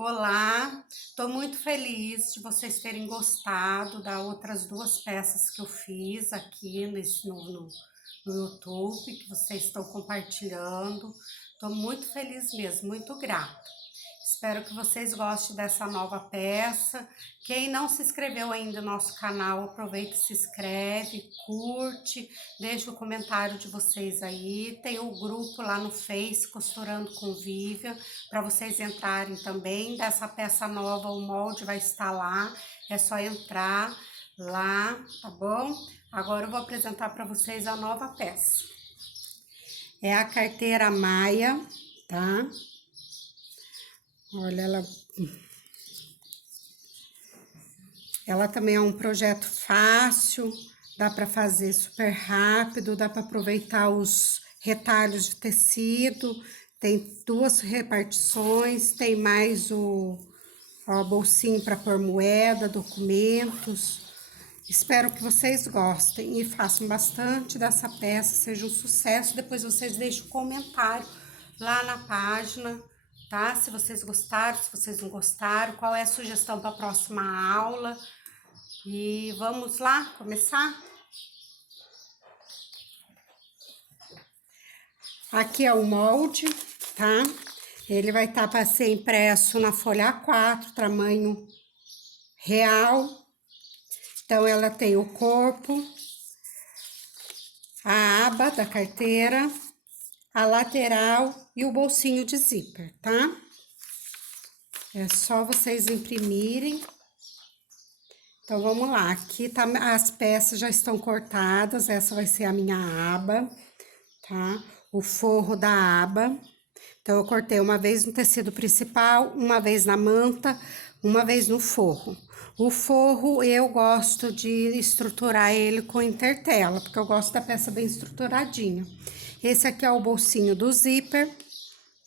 Olá, estou muito feliz de vocês terem gostado das outras duas peças que eu fiz aqui no YouTube, que vocês estão compartilhando. Estou muito feliz mesmo, muito grata. Espero que vocês gostem dessa nova peça. Quem não se inscreveu ainda no nosso canal, aproveita e se inscreve, curte, deixa o comentário de vocês aí. Tem o grupo lá no Face, Costurando com Vivian, para vocês entrarem também. Dessa peça nova, o molde vai estar lá, é só entrar lá, tá bom? Agora eu vou apresentar para vocês a nova peça. É a carteira Maia, tá? Olha, ela também é um projeto fácil, dá para fazer super rápido, dá para aproveitar os retalhos de tecido, tem duas repartições, tem mais o bolsinho para pôr moeda, documentos. Espero que vocês gostem e façam bastante dessa peça, seja um sucesso. Depois vocês deixem um comentário lá na página, tá? Se vocês gostaram, se vocês não gostaram, qual é a sugestão para a próxima aula. E vamos lá começar? Aqui é o molde, tá? Ele vai estar para ser impresso na folha A4, tamanho real. Então, ela tem o corpo, a aba da carteira, a lateral e o bolsinho de zíper, tá? É só vocês imprimirem. Então, vamos lá. Aqui tá, as peças já estão cortadas, essa vai ser a minha aba, tá? O forro da aba. Então, eu cortei uma vez no tecido principal, uma vez na manta, uma vez no forro. O forro, eu gosto de estruturar ele com intertela, porque eu gosto da peça bem estruturadinha. Esse aqui é o bolsinho do zíper,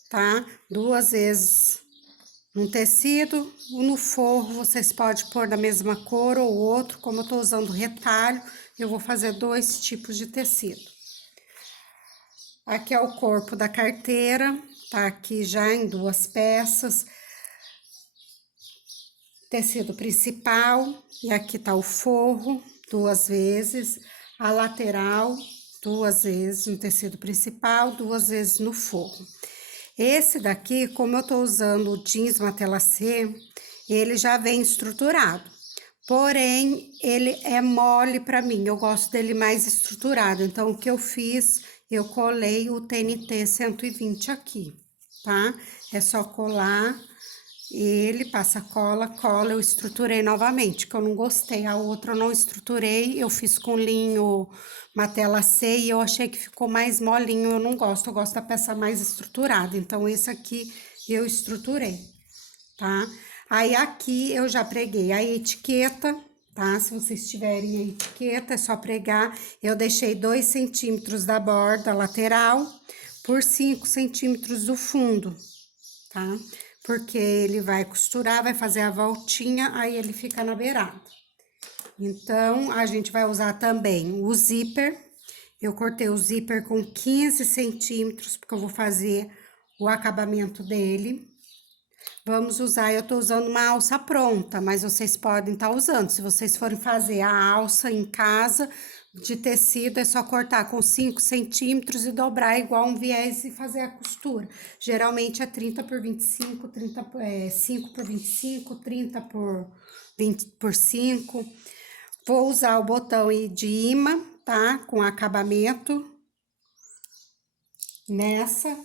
tá? Duas vezes no tecido, no forro vocês podem pôr da mesma cor ou outro, como eu tô usando retalho, eu vou fazer dois tipos de tecido. Aqui é o corpo da carteira, tá aqui já em duas peças. Tecido principal, e aqui tá o forro, duas vezes. A lateral, duas vezes no tecido principal, duas vezes no forro. Esse daqui, como eu tô usando o jeans matelassé, ele já vem estruturado. Porém, ele é mole para mim, eu gosto dele mais estruturado. Então, o que eu fiz, eu colei o TNT 120 aqui, tá? É só colar ele, passa cola, cola, eu estruturei novamente, que eu não gostei. A outra eu não estruturei, eu fiz com linho matelassé e eu achei que ficou mais molinho, eu não gosto, eu gosto da peça mais estruturada. Então, esse aqui eu estruturei, tá? Aí, aqui eu já preguei a etiqueta, tá? Se vocês tiverem a etiqueta, é só pregar. Eu deixei 2 centímetros da borda lateral por 5 centímetros do fundo, tá? Porque ele vai costurar, vai fazer a voltinha, aí ele fica na beirada. Então, a gente vai usar também o zíper. Eu cortei o zíper com 15 centímetros, porque eu vou fazer o acabamento dele. Vamos usar, eu tô usando uma alça pronta, mas vocês podem estar usando. Se vocês forem fazer a alça em casa, de tecido, é só cortar com 5 centímetros e dobrar igual um viés e fazer a costura. Geralmente é 30 por 25, 5 por 25, 30 por 20 por 5. Vou usar o botão de imã, tá? Com acabamento nessa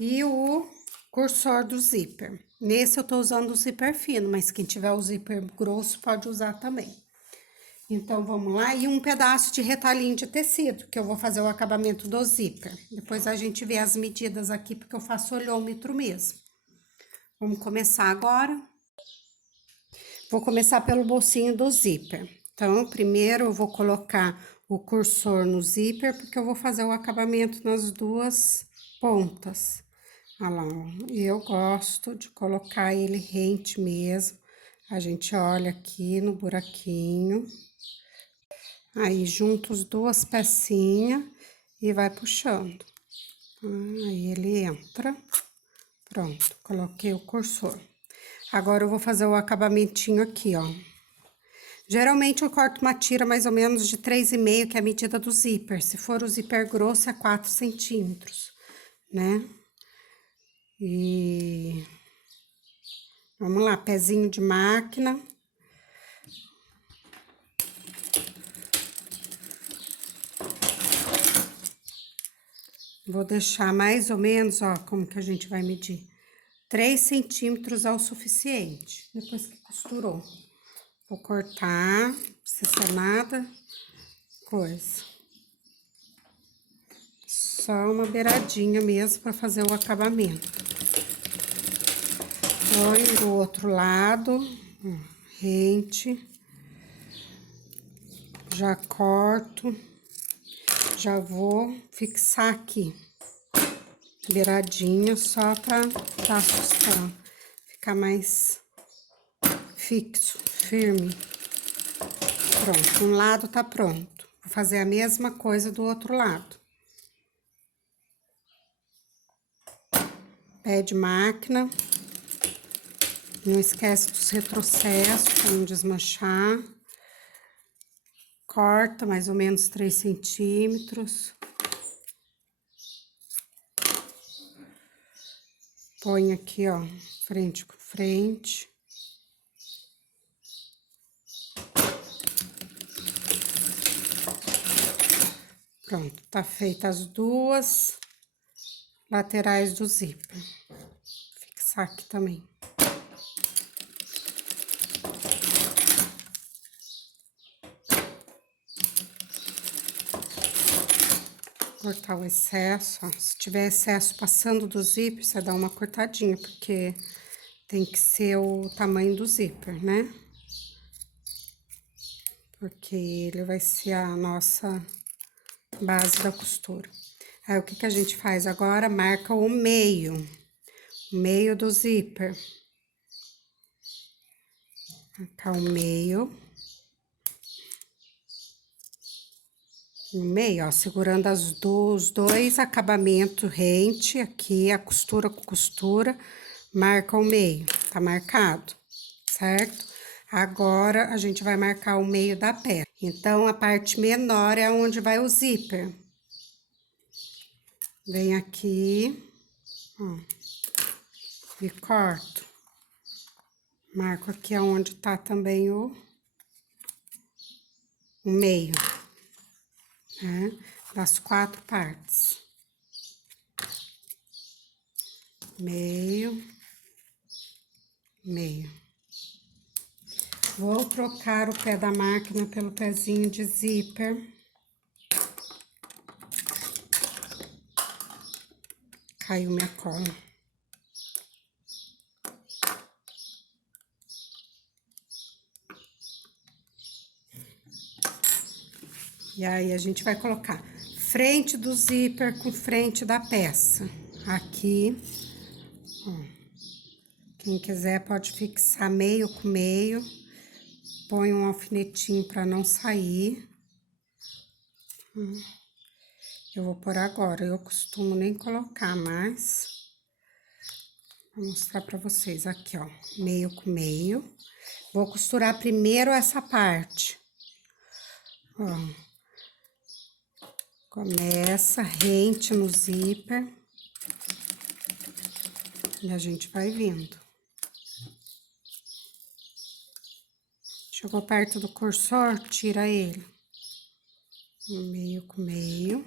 e o cursor do zíper. Nesse eu tô usando o zíper fino, mas quem tiver o zíper grosso pode usar também. Então, vamos lá. E um pedaço de retalhinho de tecido, que eu vou fazer o acabamento do zíper. Depois a gente vê as medidas aqui, porque eu faço olhômetro mesmo. Vamos começar agora. Vou começar pelo bolsinho do zíper. Então, primeiro eu vou colocar o cursor no zíper, porque eu vou fazer o acabamento nas duas pontas. Olha lá, ó. Eu gosto de colocar ele rente mesmo. A gente olha aqui no buraquinho. Aí, junto as duas pecinhas e vai puxando. Aí, ele entra. Pronto, coloquei o cursor. Agora, eu vou fazer o acabamentinho aqui, ó. Geralmente, eu corto uma tira mais ou menos de 3,5, que é a medida do zíper. Se for o zíper grosso, é 4 centímetros, né? E... vamos lá, pezinho de máquina. Vou deixar mais ou menos, ó, como que a gente vai medir. 3 centímetros é o suficiente, depois que costurou. Vou cortar, não precisa ser nada coisa. Só uma beiradinha mesmo para fazer o acabamento. Põe do outro lado, rente. Já corto. Já vou fixar aqui. Beiradinha só para dar sustão. Ficar mais fixo, firme. Pronto, um lado tá pronto. Vou fazer a mesma coisa do outro lado. Pé de máquina. Não esquece dos retrocessos para não desmanchar. Corta mais ou menos 3 centímetros. Põe aqui, ó, frente com frente. Pronto, tá feita as duas laterais do zíper. Vou fixar aqui também. Cortar o excesso, ó. Se tiver excesso passando do zíper, você dá uma cortadinha, porque tem que ser o tamanho do zíper, né? Porque ele vai ser a nossa base da costura. Aí, o que que a gente faz agora? Marca o meio do zíper. Marcar o meio. No meio, ó, segurando os dois acabamentos rente aqui, a costura com costura, marca o meio, tá marcado, certo? Agora, a gente vai marcar o meio da peça. Então, a parte menor é onde vai o zíper. Vem aqui, ó, e corto. Marco aqui aonde tá também o meio, né? Das 4 partes. Meio, meio. Vou trocar o pé da máquina pelo pezinho de zíper. Caiu minha cola. E aí, a gente vai colocar frente do zíper com frente da peça. Aqui, ó. Quem quiser pode fixar meio com meio. Põe um alfinetinho para não sair. Eu vou pôr agora. Eu costumo nem colocar, mas vou mostrar para vocês. Aqui, ó, meio com meio. Vou costurar primeiro essa parte. Ó. Começa rente no zíper. E a gente vai vindo. Chegou perto do cursor, tira ele. Meio com meio.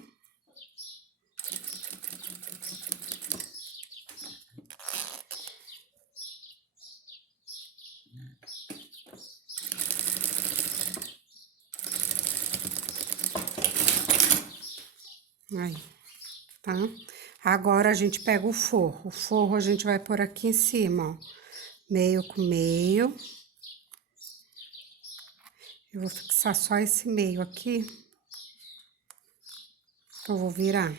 Aí, tá? Agora, a gente pega o forro. O forro a gente vai pôr aqui em cima, ó. Meio com meio. Eu vou fixar só esse meio aqui. Eu vou virar.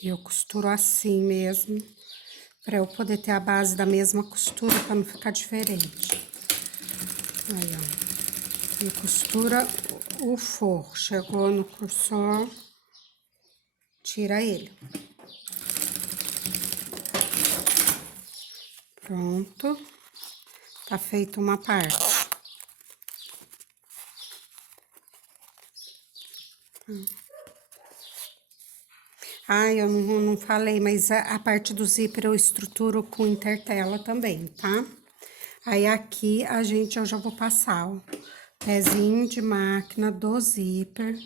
E eu costuro assim mesmo, pra eu poder ter a base da mesma costura, pra não ficar diferente. Aí, ó. E costura o forro. Chegou no cursor, tira ele. Pronto. Tá feita uma parte. Ah, eu não falei, mas a parte do zíper eu estruturo com intertela também, tá? Aí, aqui, eu já vou passar, ó, pezinho de máquina do zíper,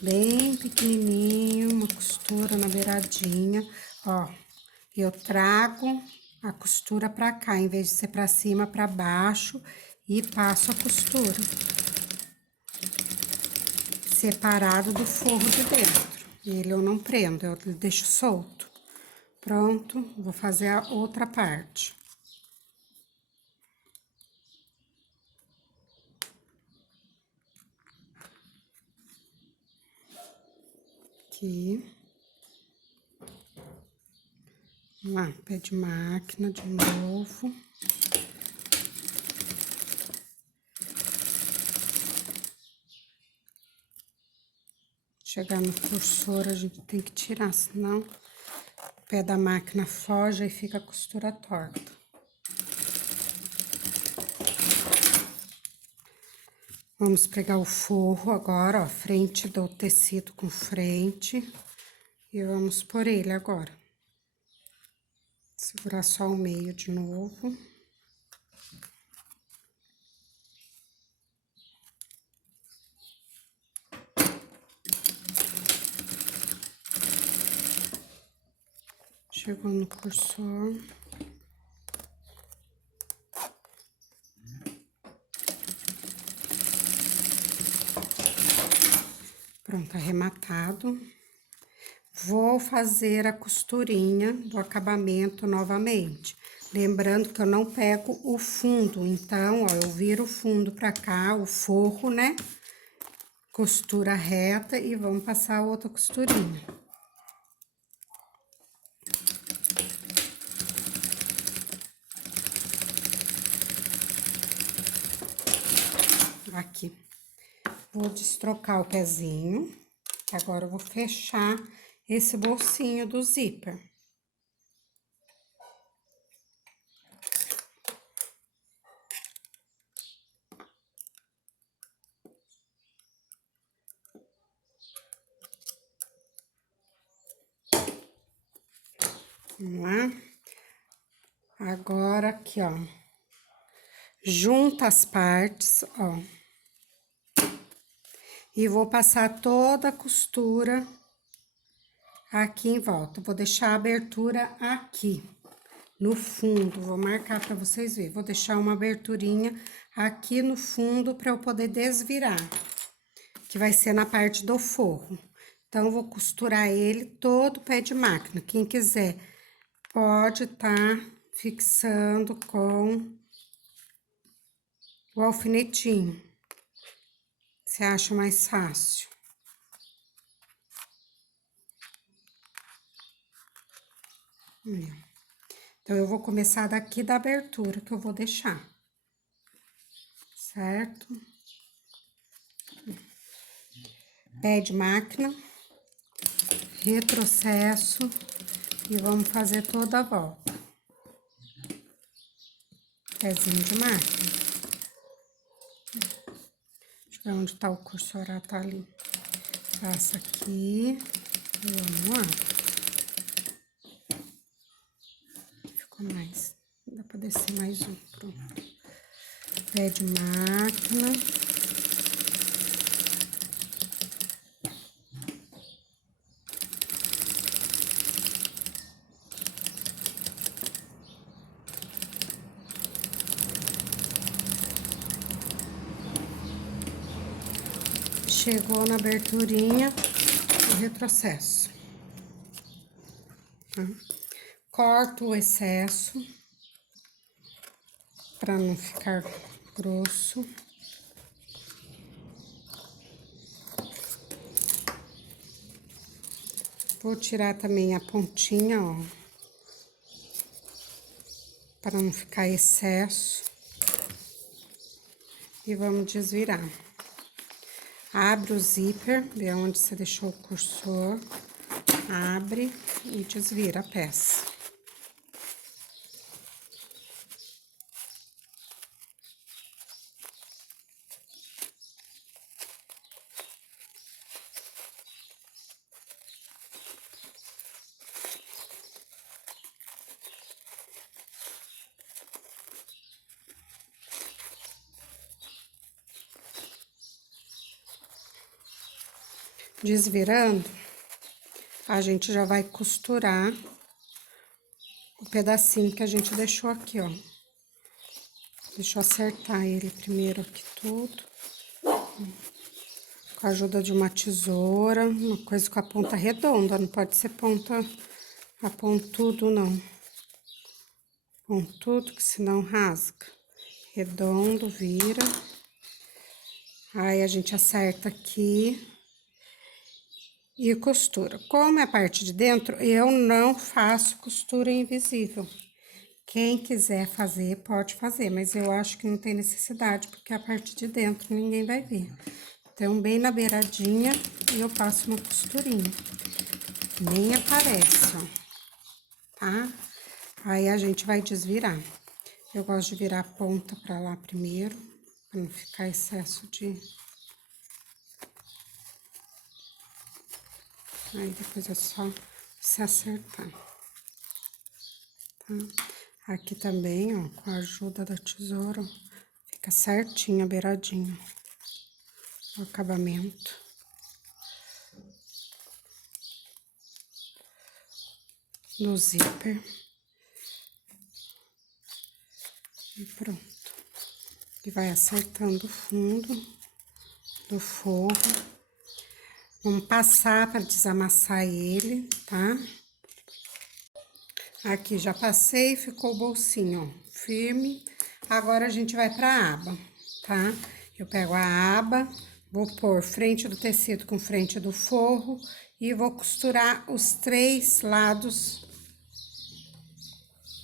bem pequenininho, uma costura na beiradinha, ó. Eu trago a costura pra cá, em vez de ser pra cima, pra baixo, e passo a costura. Separado do forro de dentro. Ele eu não prendo, eu deixo solto. Pronto, vou fazer a outra parte. Aqui. Vamos lá, pé de máquina de novo. Chegar no cursor, a gente tem que tirar, senão o pé da máquina foge e fica a costura torta. Vamos pegar o forro agora, ó, frente do tecido com frente. E vamos por ele agora. Segurar só o meio de novo. Chegou no cursor. Pronto, arrematado. Vou fazer a costurinha do acabamento novamente. Lembrando que eu não pego o fundo, então, ó, eu viro o fundo pra cá, o forro, né? Costura reta e vamos passar a outra costurinha. Aqui. Vou destrocar o pezinho. Agora, eu vou fechar esse bolsinho do zíper. Vamos lá. Agora, aqui, ó. Junta as partes, ó. E vou passar toda a costura aqui em volta. Vou deixar a abertura aqui, no fundo. Vou marcar pra vocês verem. Vou deixar uma aberturinha aqui no fundo pra eu poder desvirar, que vai ser na parte do forro. Então, eu vou costurar ele todo pé de máquina. Quem quiser pode tá fixando com o alfinetinho. Você acha mais fácil. Então, eu vou começar daqui da abertura que eu vou deixar. Certo? Pé de máquina, retrocesso e vamos fazer toda a volta. Pezinho de máquina. Deixa eu ver onde tá o cursor, tá ali. Passa aqui, vamos lá. Ficou mais, dá pra descer mais um, pronto. Pé de máquina. Chegou na aberturinha, o retrocesso. Corto o excesso, para não ficar grosso. Vou tirar também a pontinha, ó, para não ficar excesso. E vamos desvirar. Abre o zíper, vê onde você deixou o cursor, abre e desvira a peça. desvirando, a gente já vai costurar o pedacinho que a gente deixou aqui, ó. Deixa eu acertar ele primeiro aqui tudo. Com a ajuda de uma tesoura, uma coisa com a ponta redonda, não pode ser ponta pontudo, não. Pontudo, que senão rasga. Redondo, vira. Aí, a gente acerta aqui e costura. Como é a parte de dentro, eu não faço costura invisível. Quem quiser fazer, pode fazer, mas eu acho que não tem necessidade, porque a parte de dentro ninguém vai ver. Então, bem na beiradinha, eu passo uma costurinha. Nem aparece, ó, tá? Aí, a gente vai desvirar. Eu gosto de virar a ponta pra lá primeiro, pra não ficar excesso de... Aí, depois é só se acertar, tá? Aqui também, ó, com a ajuda da tesoura, fica certinho a beiradinha, o acabamento. No zíper. E pronto. E vai acertando o fundo do forro. Vamos passar para desamassar ele, tá? Aqui já passei, ficou o bolsinho, ó, firme. Agora, a gente vai pra aba, tá? Eu pego a aba, vou pôr frente do tecido com frente do forro e vou costurar os 3 lados,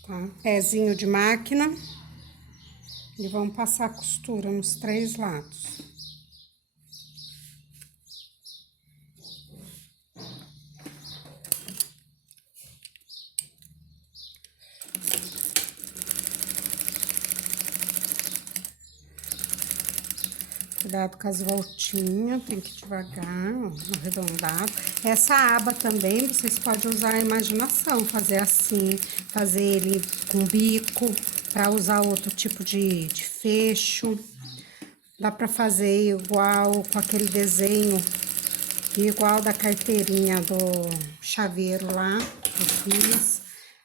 tá? Pezinho de máquina e vamos passar a costura nos 3 lados. Cuidado com as voltinhas, tem que ir devagar, ó, arredondado. Essa aba também, vocês podem usar a imaginação, fazer assim, fazer ele com bico, para usar outro tipo de fecho. Dá para fazer igual com aquele desenho, igual da carteirinha do chaveiro lá, que eu fiz.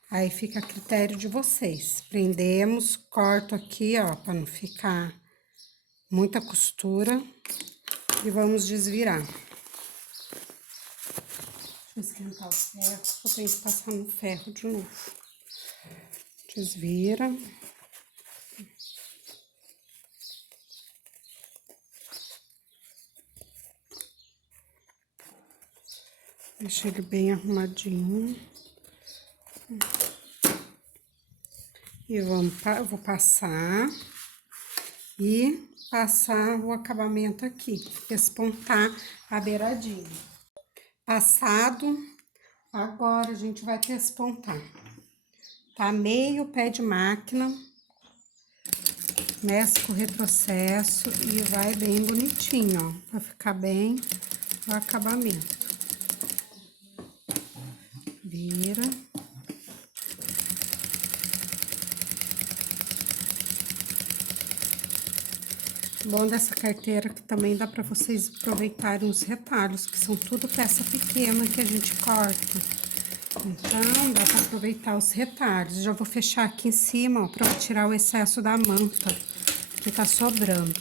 Aí fica a critério de vocês. Prendemos, corto aqui, ó, para não ficar muita costura e vamos desvirar. Deixa eu esquentar os ferros, eu tenho que passar no ferro de novo. Desvira. Deixa ele bem arrumadinho. E vou passar e passar o acabamento aqui, despontar a beiradinha. Passado, agora a gente vai despontar. Tá meio pé de máquina, mexe com o retrocesso e vai bem bonitinho, ó, pra ficar bem o acabamento. Vira. Bom dessa carteira que também dá para vocês aproveitarem os retalhos, que são tudo peça pequena que a gente corta. Então, dá para aproveitar os retalhos. Já vou fechar aqui em cima, ó, para tirar o excesso da manta que tá sobrando.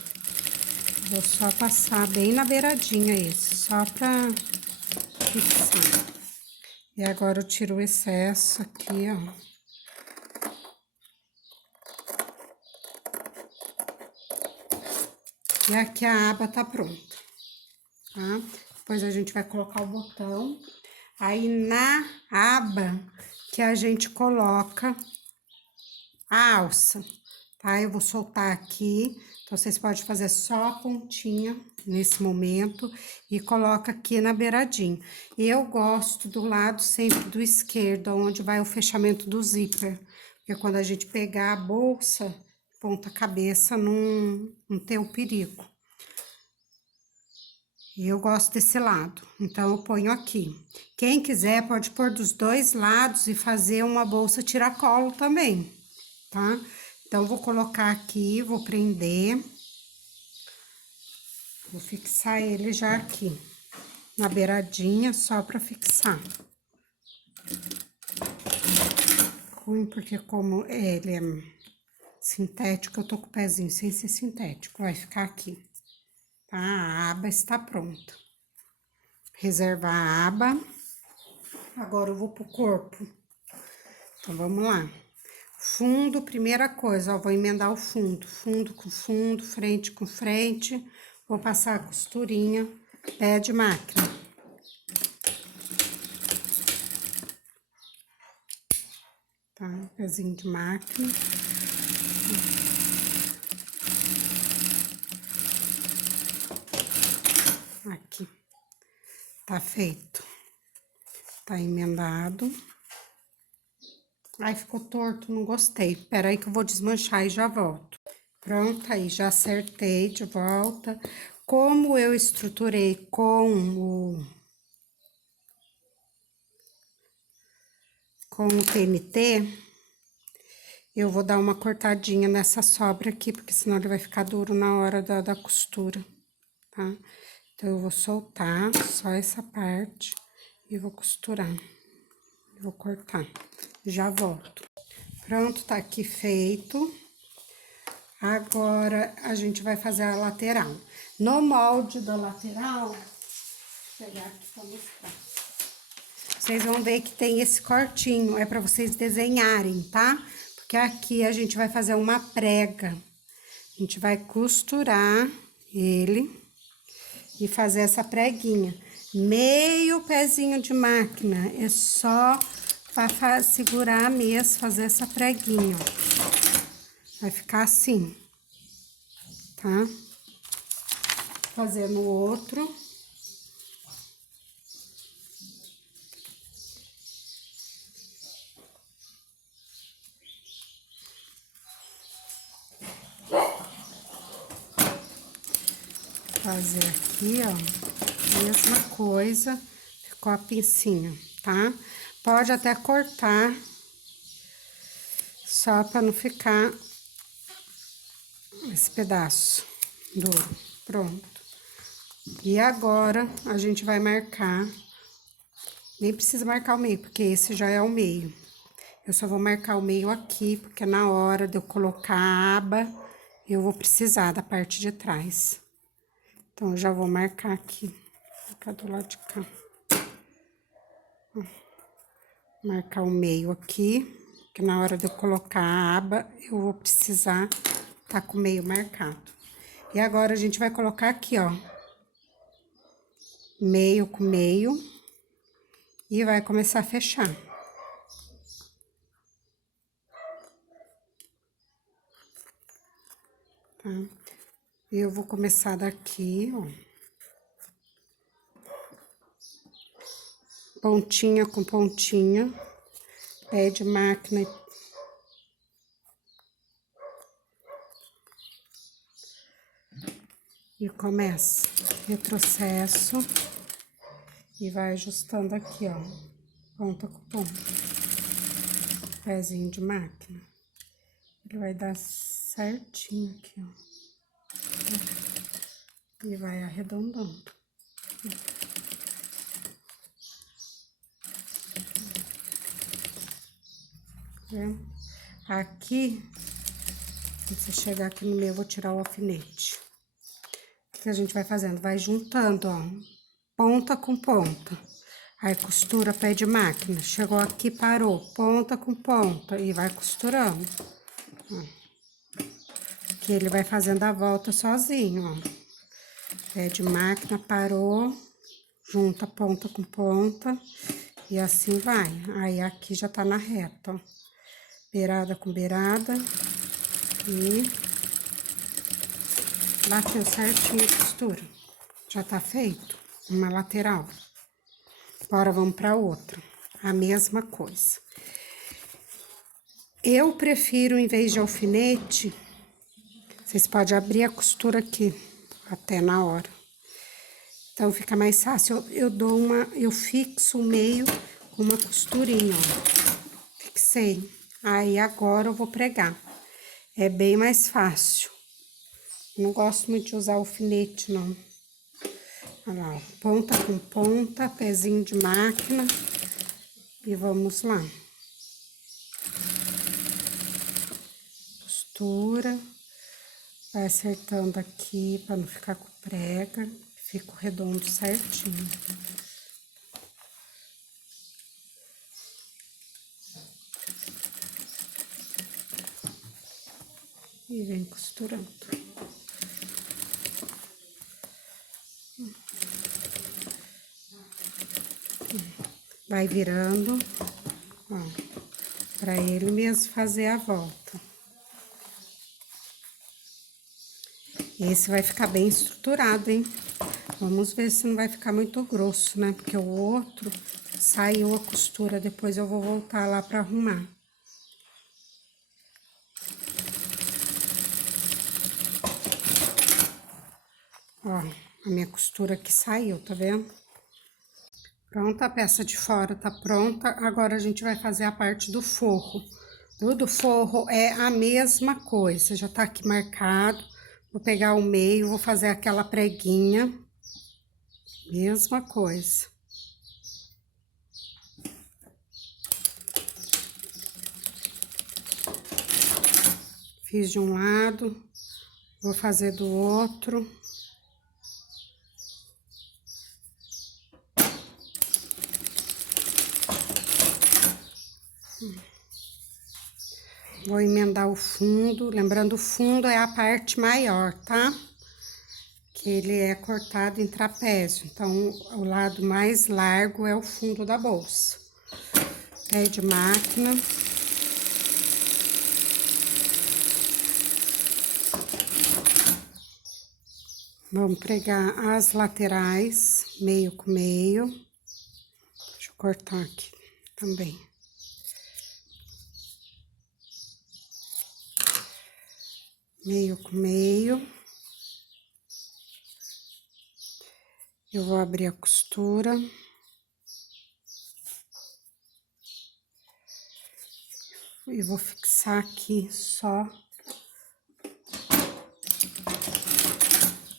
Vou só passar bem na beiradinha esse, só para fixar. E agora eu tiro o excesso aqui, ó. E aqui a aba tá pronta, tá? Depois a gente vai colocar o botão. Aí, na aba que a gente coloca a alça, tá? Eu vou soltar aqui, então vocês podem fazer só a pontinha nesse momento e coloca aqui na beiradinha. Eu gosto do lado sempre do esquerdo, onde vai o fechamento do zíper, porque quando a gente pegar a bolsa, ponta cabeça, não tem o perigo. E eu gosto desse lado, então eu ponho aqui. Quem quiser pode pôr dos 2 lados e fazer uma bolsa tiracolo também, tá? Então, vou colocar aqui, vou prender. Vou fixar ele já aqui. na beiradinha, só pra fixar. Ruim, porque como ele é sintético, eu tô com o pezinho sem ser sintético, vai ficar aqui, tá? A aba está pronta. Reservar a aba. Agora eu vou pro corpo. Então, vamos lá. Fundo, primeira coisa, ó, vou emendar o fundo. Fundo com fundo, frente com frente. Vou passar a costurinha, pé de máquina. Tá? Pezinho de máquina. Aqui. Tá feito. Tá emendado. Ai, ficou torto, não gostei. Pera aí que eu vou desmanchar e já volto. Pronto, aí já acertei de volta. Como eu estruturei com o TNT, eu vou dar uma cortadinha nessa sobra aqui, porque senão ele vai ficar duro na hora da costura, tá? Então, eu vou soltar só essa parte e vou costurar. Vou cortar. Já volto. Pronto, tá aqui feito. Agora, a gente vai fazer a lateral. No molde da lateral, vou pegar aqui pra mostrar. Vocês vão ver que tem esse cortinho, é pra vocês desenharem, tá? Porque aqui a gente vai fazer uma prega. A gente vai costurar ele e fazer essa preguinha. Meio pezinho de máquina, é só pra segurar mesmo, fazer essa preguinha, ó. Vai ficar assim, tá? Fazendo o outro. Fazer aqui, ó, mesma coisa, ficou a pincinha, tá? Pode até cortar, só pra não ficar esse pedaço duro. Pronto. E agora, a gente vai marcar, nem precisa marcar o meio, porque esse já é o meio. Eu só vou marcar o meio aqui, porque na hora de eu colocar a aba, eu vou precisar da parte de trás. Então, eu já vou marcar aqui, vou ficar do lado de cá. Marcar o meio aqui, que na hora de eu colocar a aba, eu vou precisar tá com o meio marcado. E agora, a gente vai colocar aqui, ó, meio com meio, e vai começar a fechar. Tá? Eu vou começar daqui, ó. Pontinha com pontinha, pé de máquina. E começa, retrocesso, e vai ajustando aqui, ó, ponta com ponta. Pezinho de máquina. Ele vai dar certinho aqui, ó. E vai arredondando. Vendo? Aqui, se você chegar aqui no meio, eu vou tirar o alfinete. O que a gente vai fazendo? Vai juntando, ó, ponta com ponta. Aí, costura pé de máquina. Chegou aqui, parou. Ponta com ponta. E vai costurando. Ó. Que ele vai fazendo a volta sozinho, ó. Pé de máquina, parou. Junta ponta com ponta. E assim vai. Aí, aqui já tá na reta, ó. Beirada com beirada. E bateu certinho a costura. Já tá feito uma lateral. Agora, vamos pra outra. A mesma coisa. Eu prefiro, em vez de alfinete, vocês podem abrir a costura aqui, até na hora. Então, fica mais fácil. Eu fixo o meio com uma costurinha, ó. Fixei. Aí, agora eu vou pregar. É bem mais fácil. Não gosto muito de usar alfinete, não. Olha lá, ó, ponta com ponta, pezinho de máquina. E vamos lá. Costura. Vai acertando aqui para não ficar com prega. Fica o redondo certinho. E vem costurando. Vai virando, ó, para ele mesmo fazer a volta. Esse vai ficar bem estruturado, hein? Vamos ver se não vai ficar muito grosso, né? Porque o outro saiu a costura, depois eu vou voltar lá para arrumar. Ó, a minha costura aqui saiu, tá vendo? Pronta, a peça de fora tá pronta. Agora a gente vai fazer a parte do forro. O do forro é a mesma coisa, já tá aqui marcado. Vou pegar o meio, vou fazer aquela preguinha. Mesma coisa. Fiz de um lado, vou fazer do outro. Vou emendar o fundo, lembrando, o fundo é a parte maior, tá? Que ele é cortado em trapézio, então, o lado mais largo é o fundo da bolsa. Pé de máquina. Vamos pregar as laterais, meio com meio. Deixa eu cortar aqui também. Meio com meio. Eu vou abrir a costura. E vou fixar aqui só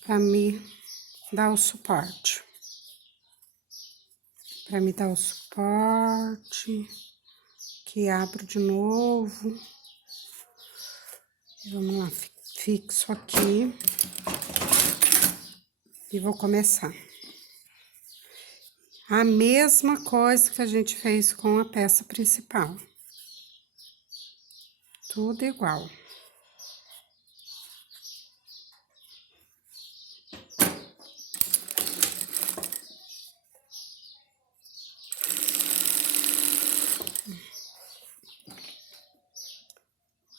para me dar o suporte. Para me dar o suporte. Aqui abro de novo. E vamos lá, fixo aqui. E vou começar. A mesma coisa que a gente fez com a peça principal. Tudo igual.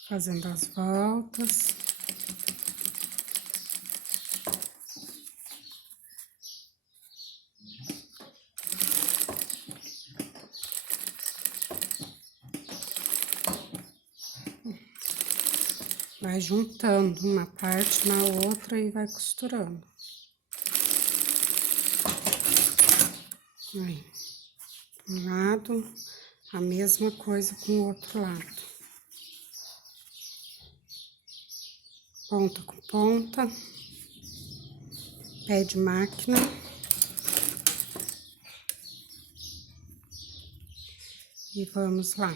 Fazendo as voltas. Vai juntando uma parte na outra e vai costurando. Aí, um lado, a mesma coisa com o outro lado. Ponta com ponta. Pé de máquina. E vamos lá.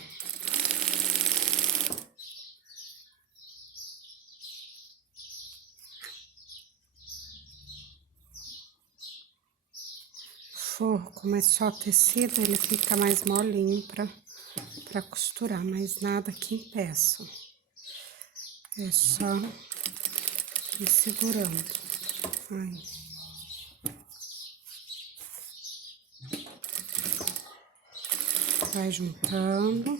Forro, como é só tecido, ele fica mais molinho pra costurar, mas nada que impeça. É só ir segurando. Aí. Vai juntando.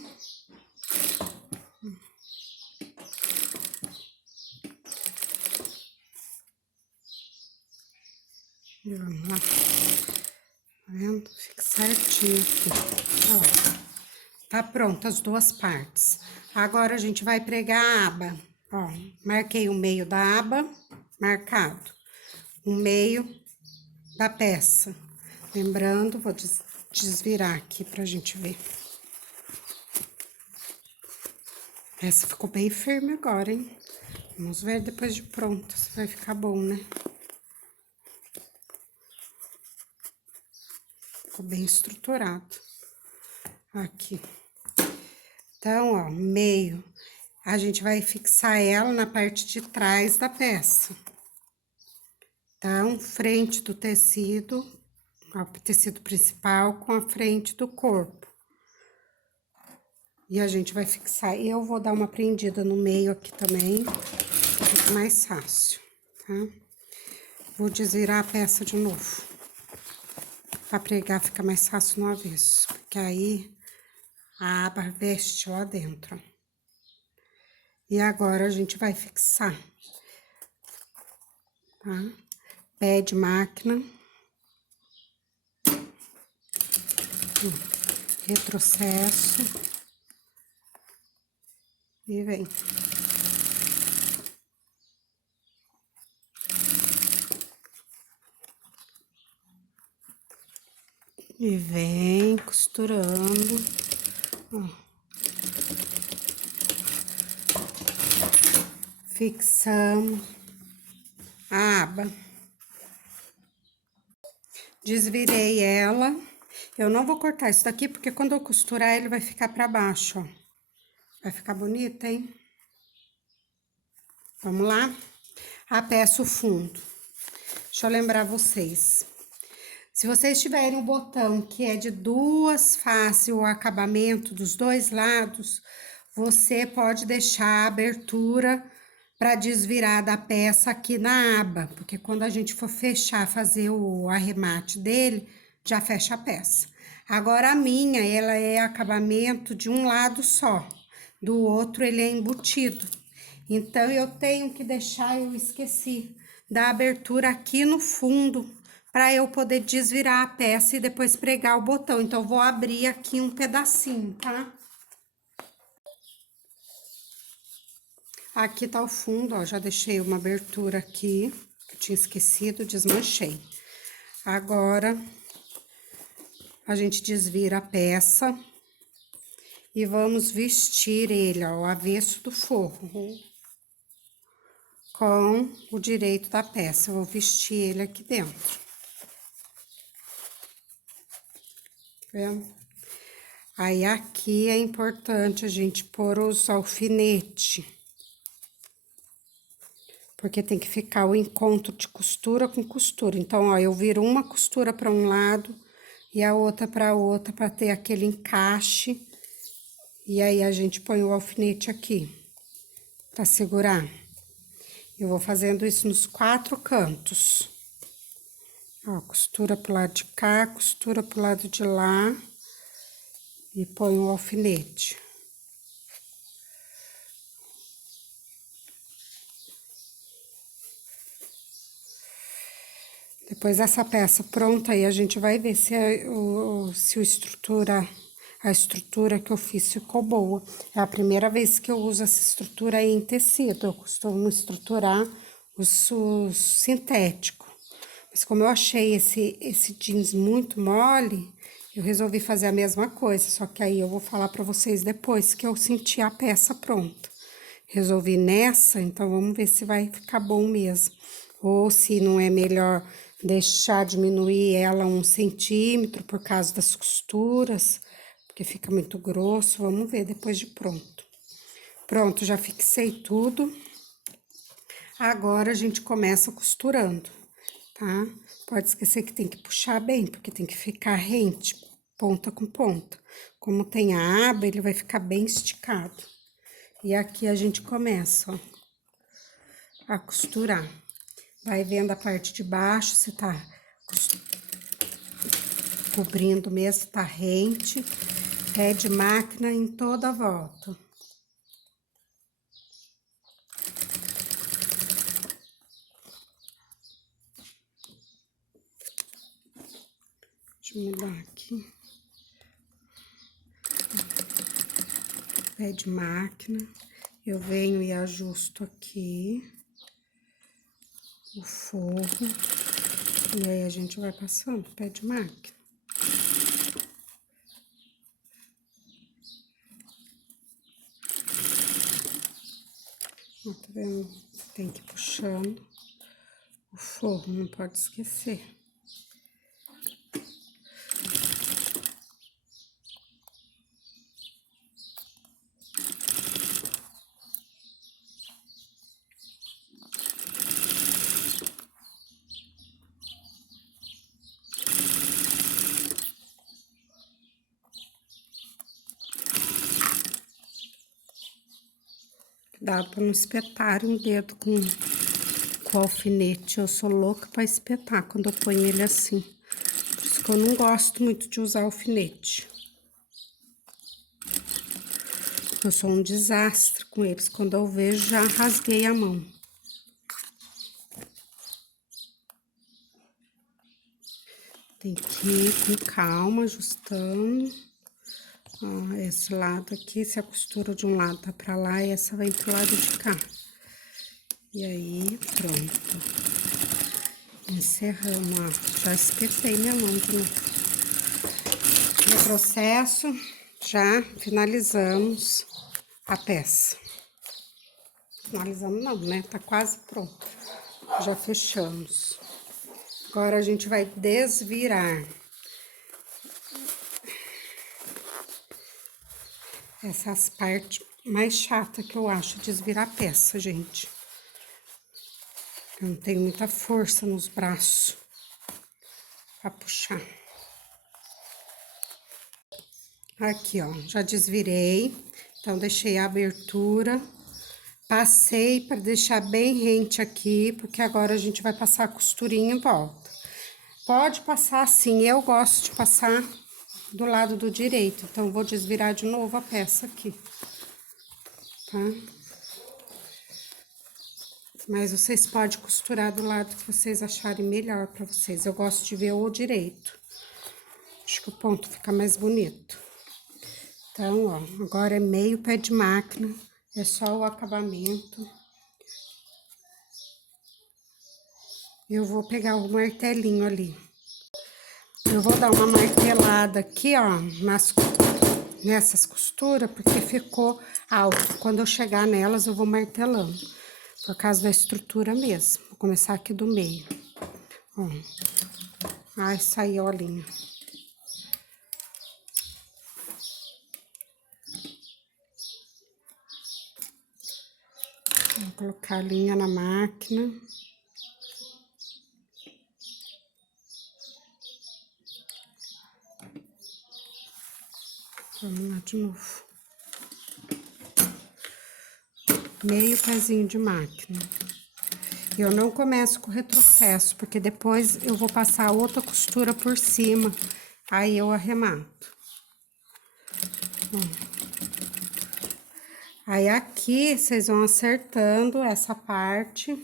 E vamos lá. Tá vendo? Fica certinho aqui. Ó. Tá pronto as duas partes. Agora, a gente vai pregar a aba. Ó, marquei o meio da aba, marcado. O meio da peça. Lembrando, vou desvirar aqui pra gente ver. Essa ficou bem firme agora, hein? Vamos ver depois de pronto se vai ficar bom, né? ficou bem estruturado. Aqui. Então, ó, meio, a gente vai fixar ela na parte de trás da peça. Então, frente do tecido, o tecido principal com a frente do corpo. E a gente vai fixar. Eu vou dar uma prendida no meio aqui também, pra ficar mais fácil, tá? Vou desvirar a peça de novo. Pra pregar fica mais fácil no avesso, porque aí a aba veste lá dentro, ó. E agora a gente vai fixar, tá? Pé de máquina. Retrocesso. E vem. E vem costurando, ó. Fixamos a aba. Desvirei ela. Eu não vou cortar isso daqui, porque quando eu costurar, ele vai ficar pra baixo, ó. Vai ficar bonito, hein? Vamos lá? Apeço o fundo. Deixa eu lembrar vocês. Se vocês tiverem um botão que é de 2 faces, o acabamento dos 2 lados, você pode deixar a abertura para desvirar da peça aqui na aba, porque quando a gente for fechar, fazer o arremate dele, já fecha a peça. Agora, a minha, ela é acabamento de um lado só, do outro ele é embutido. Então, eu tenho que deixar, eu esqueci, da abertura aqui no fundo, para eu poder desvirar a peça e depois pregar o botão. Então, vou abrir aqui um pedacinho, tá? Aqui tá o fundo, ó, já deixei uma abertura aqui, que eu tinha esquecido, desmanchei. Agora, a gente desvira a peça e vamos vestir ele, ó, o avesso do forro, com o direito da peça. Eu vou vestir ele aqui dentro. Vendo? Aí, aqui é importante a gente pôr os alfinetes, porque tem que ficar o encontro de costura com costura. Então, ó, eu viro uma costura para um lado e a outra para outra, para ter aquele encaixe. E aí, a gente põe o alfinete aqui, para segurar. Eu vou fazendo isso nos 4 cantos. Ó, costura pro lado de cá, costura pro lado de lá. E ponho o alfinete. Depois dessa peça pronta aí, a gente vai ver se a estrutura que eu fiz ficou boa. É a primeira vez que eu uso essa estrutura aí em tecido. Eu costumo estruturar o sintético. Mas como eu achei esse jeans muito mole, eu resolvi fazer a mesma coisa. Só que aí eu vou falar pra vocês depois que eu senti a peça pronta. Resolvi nessa, então vamos ver se vai ficar bom mesmo. Ou se não é melhor deixar diminuir ela 1 centímetro por causa das costuras, porque fica muito grosso. Vamos ver depois de pronto. Pronto, já fixei tudo. Agora, a gente começa costurando, tá? Pode esquecer que tem que puxar bem, porque tem que ficar rente, ponta com ponta. Como tem a aba, ele vai ficar bem esticado. E aqui a gente começa, ó, a costurar. Vai vendo a parte de baixo, se tá cobrindo mesmo, tá rente. Pé de máquina em toda a volta. Deixa eu mudar aqui. Pé de máquina. Eu venho e ajusto aqui o forro. E aí, a gente vai passando pé de máquina. Ó, tá vendo? Tem que ir puxando o forro, não pode esquecer. cuidado para não espetar um dedo com o alfinete. Eu sou louca para espetar quando eu ponho ele assim. Por isso que eu não gosto muito de usar alfinete. Eu sou um desastre com eles. Quando eu vejo, já rasguei a mão. Tem que ir com calma, ajustando. Ó, esse lado aqui, se a costura de um lado tá pra lá, essa vai pro lado de cá. E aí, pronto. Encerramos, ó. Já espetei minha mão de novo. No processo, já finalizamos a peça. Finalizamos não, né? Tá quase pronto. Já fechamos. Agora, a gente vai desvirar. Essas partes mais chatas que eu acho, desvirar a peça, gente. Eu não tenho muita força nos braços pra puxar. Aqui, ó, já desvirei. Então, deixei a abertura. Passei para deixar bem rente aqui, porque agora a gente vai passar a costurinha em volta. Pode passar assim, eu gosto de passar do lado do direito. Então, vou desvirar de novo a peça aqui, tá? Mas vocês podem costurar do lado que vocês acharem melhor pra vocês. Eu gosto de ver o direito. Acho que o ponto fica mais bonito. Então, ó, agora é meio pé de máquina. É só o acabamento. Eu vou pegar o martelinho ali. Eu vou dar uma martelada aqui, ó, nessas costuras, porque ficou alto. Quando eu chegar nelas, eu vou martelando. Por causa da estrutura mesmo. Vou começar aqui do meio. Ó. Ai, saiu a linha. Vou colocar a linha na máquina. Vamos lá de novo. Meio pezinho de máquina. Eu não começo com retrocesso, porque depois eu vou passar outra costura por cima. Aí eu arremato. Aí aqui vocês vão acertando essa parte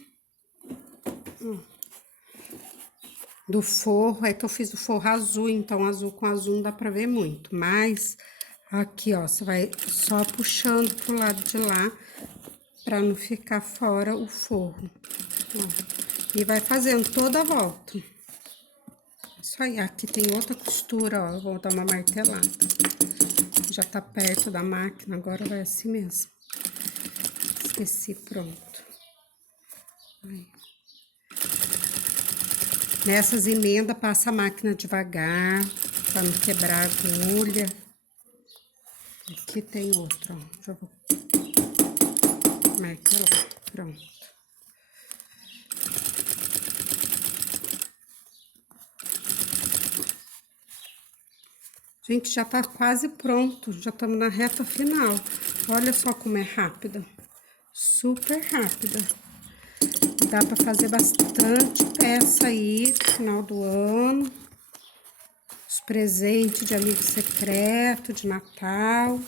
do forro. É que eu fiz o forro azul, então azul com azul não dá pra ver muito. Mas aqui, ó, você vai só puxando pro lado de lá pra não ficar fora o forro. Ó. E vai fazendo toda a volta. Isso aí, aqui tem outra costura, ó, eu vou dar uma martelada. Já tá perto da máquina, agora vai assim mesmo. Esqueci, pronto. Aí. Nessas emendas, passa a máquina devagar, pra não quebrar a agulha. Aqui tem outra, ó, já vou martelar, pronto. Gente, já tá quase pronto, já estamos na reta final. Olha só como é rápida, super rápida. Dá pra fazer bastante peça aí no final do ano. Os presentes de amigo secreto, de Natal.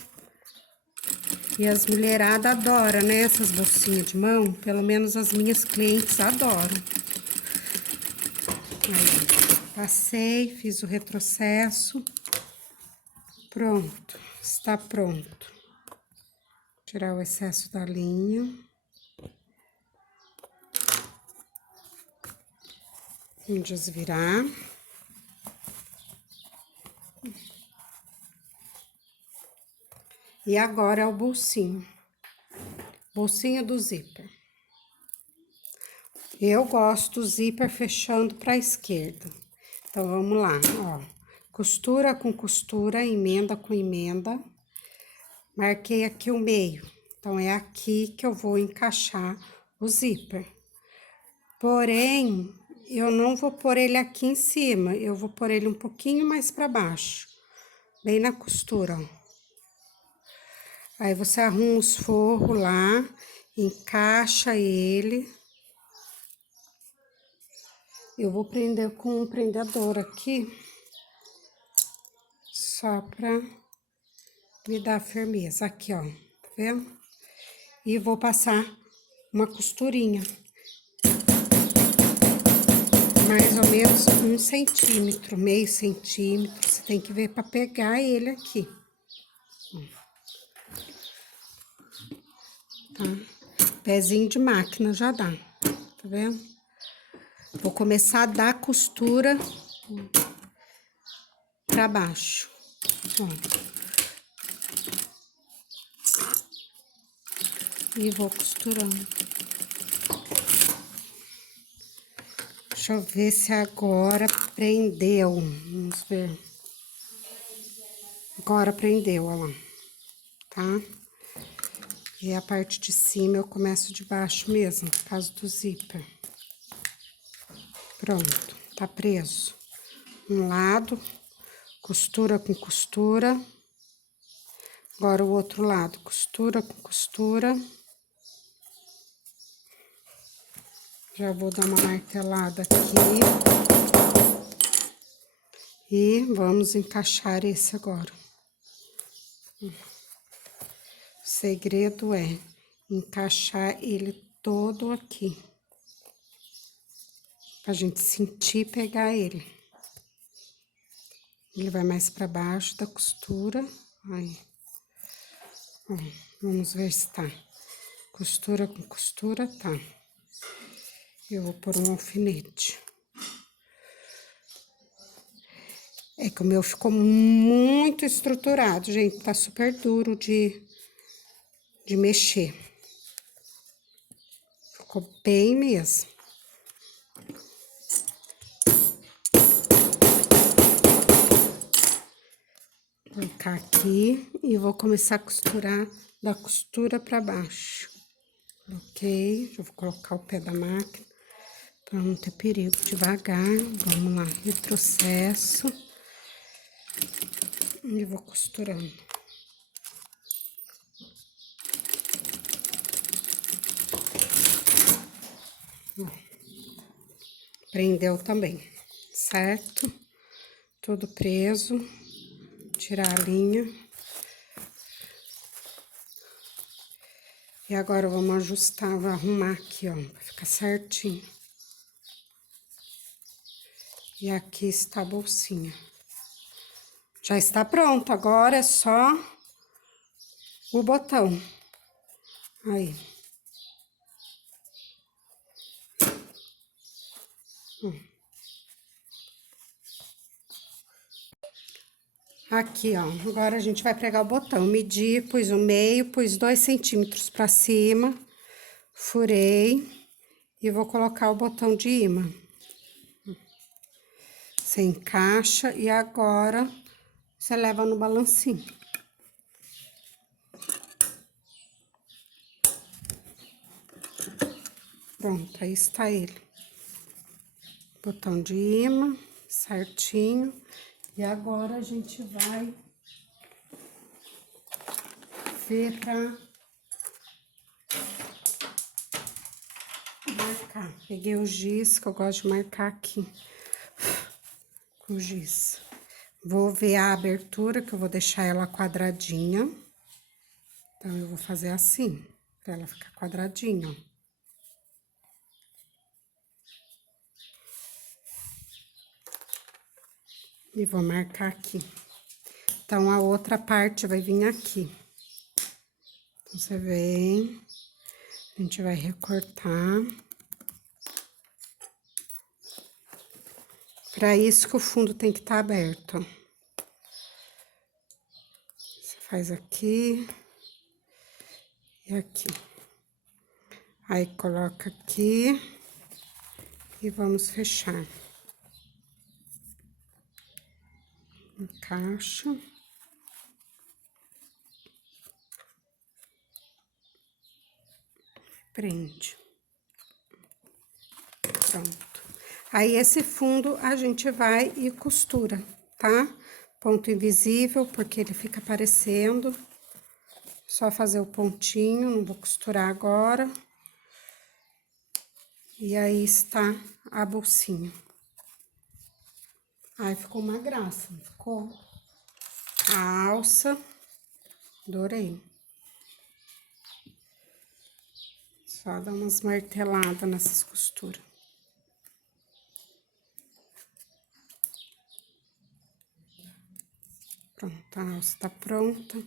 E as mulheradas adoram, né, essas bolsinhas de mão. Pelo menos as minhas clientes adoram. Aí, passei, fiz o retrocesso. Pronto, está pronto. Tirar o excesso da linha. Vamos desvirar. E agora é o bolsinho. Bolsinho do zíper. Eu gosto do zíper fechando para a esquerda. Então, vamos lá, ó. Costura com costura, emenda com emenda. Marquei aqui o meio. Então, é aqui que eu vou encaixar o zíper. Porém, eu não vou pôr ele aqui em cima. Eu vou pôr ele um pouquinho mais para baixo. Bem na costura, ó. Aí, você arruma os forros lá encaixa ele. Eu vou prender com um prendedor aqui, só pra me dar firmeza. Aqui, ó, tá vendo? E vou passar uma costurinha. Mais ou menos 1 centímetro, meio centímetro. Você tem que ver pra pegar ele aqui. Tá? Pezinho de máquina já dá, tá vendo? Vou começar a dar costura pra baixo, ó. E vou costurando. Deixa eu ver se agora prendeu. Vamos ver. Agora prendeu, ó lá, tá? E a parte de cima eu começo de baixo mesmo, por causa do zíper. Pronto, tá preso. Um lado, costura com costura. Agora o outro lado, costura com costura. Já vou dar uma martelada aqui. E vamos encaixar esse agora. O segredo é encaixar ele todo aqui. Pra gente sentir pegar ele. Ele vai mais pra baixo da costura. Aí. Ó, vamos ver se tá. Costura com costura, tá. Eu vou pôr um alfinete. É que o meu ficou muito estruturado, gente. Tá super duro de mexer. Ficou bem mesmo. Vou colocar aqui e vou começar a costurar da costura pra baixo. Ok, já vou colocar o pé da máquina pra não ter perigo. Devagar, vamos lá, retrocesso. E vou costurando. Prendeu também, certo? Tudo preso. Tirar a linha. E agora vamos ajustar, vou arrumar aqui, ó, pra ficar certinho. E aqui está a bolsinha. Já está pronto, agora é só o botão. Aí. Aqui, ó, agora a gente vai pregar o botão. Medi, pus o meio, pus 2 centímetros pra cima, furei e vou colocar o botão de imã. Você encaixa e agora você leva no balancinho. Pronto, aí está ele. Botão de imã, certinho. E agora a gente vai ver pra marcar. Peguei o giz, que eu gosto de marcar aqui com o giz. Vou ver a abertura, que eu vou deixar ela quadradinha. Então, eu vou fazer assim, pra ela ficar quadradinha, ó. E vou marcar aqui. Então, a outra parte vai vir aqui. Então, você vem, a gente vai recortar. Pra isso que o fundo tem que estar aberto, ó. Você faz aqui e aqui. Aí, coloca aqui e vamos fechar. Encaixa. Prende. Pronto. Aí, esse fundo a gente vai e costura, tá? Ponto invisível, porque ele fica aparecendo. Só fazer o pontinho, não vou costurar agora. E aí está a bolsinha. Aí ficou uma graça, não ficou? A alça, adorei. Só dar umas marteladas nessas costuras. Pronto, a alça tá pronta.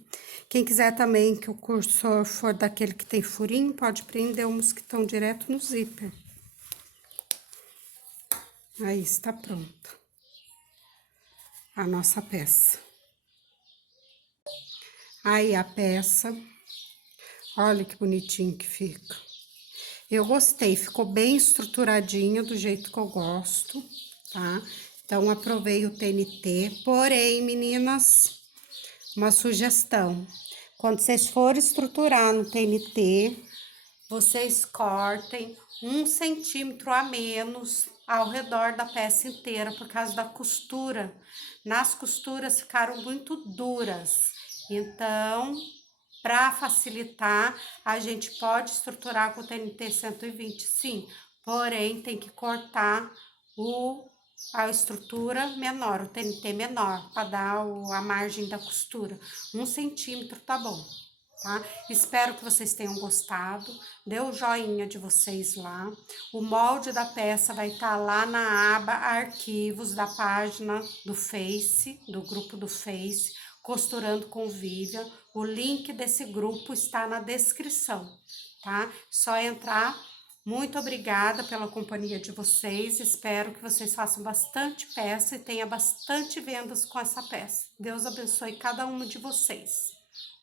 Quem quiser também que o cursor for daquele que tem furinho, pode prender o mosquitão direto no zíper. Aí, está pronta a nossa peça. Aí, a peça, olha que bonitinho que fica. Eu gostei, ficou bem estruturadinho, do jeito que eu gosto, tá? Então, aprovei o TNT, porém, meninas, uma sugestão. Quando vocês forem estruturar no TNT, vocês cortem 1 centímetro a menos ao redor da peça inteira, por causa da costura. Nas costuras ficaram muito duras, então, para facilitar, a gente pode estruturar com o TNT 120, sim, porém, tem que cortar a estrutura menor, o TNT menor, para dar a margem da costura. 1 centímetro tá bom, tá? Espero que vocês tenham gostado. Dê o joinha de vocês lá. O molde da peça vai estar lá na aba Arquivos da página do Face, do grupo do Face, Costurando com Vivian. O link desse grupo está na descrição, tá? Só entrar. Muito obrigada pela companhia de vocês. Espero que vocês façam bastante peça e tenha bastante vendas com essa peça. Deus abençoe cada um de vocês.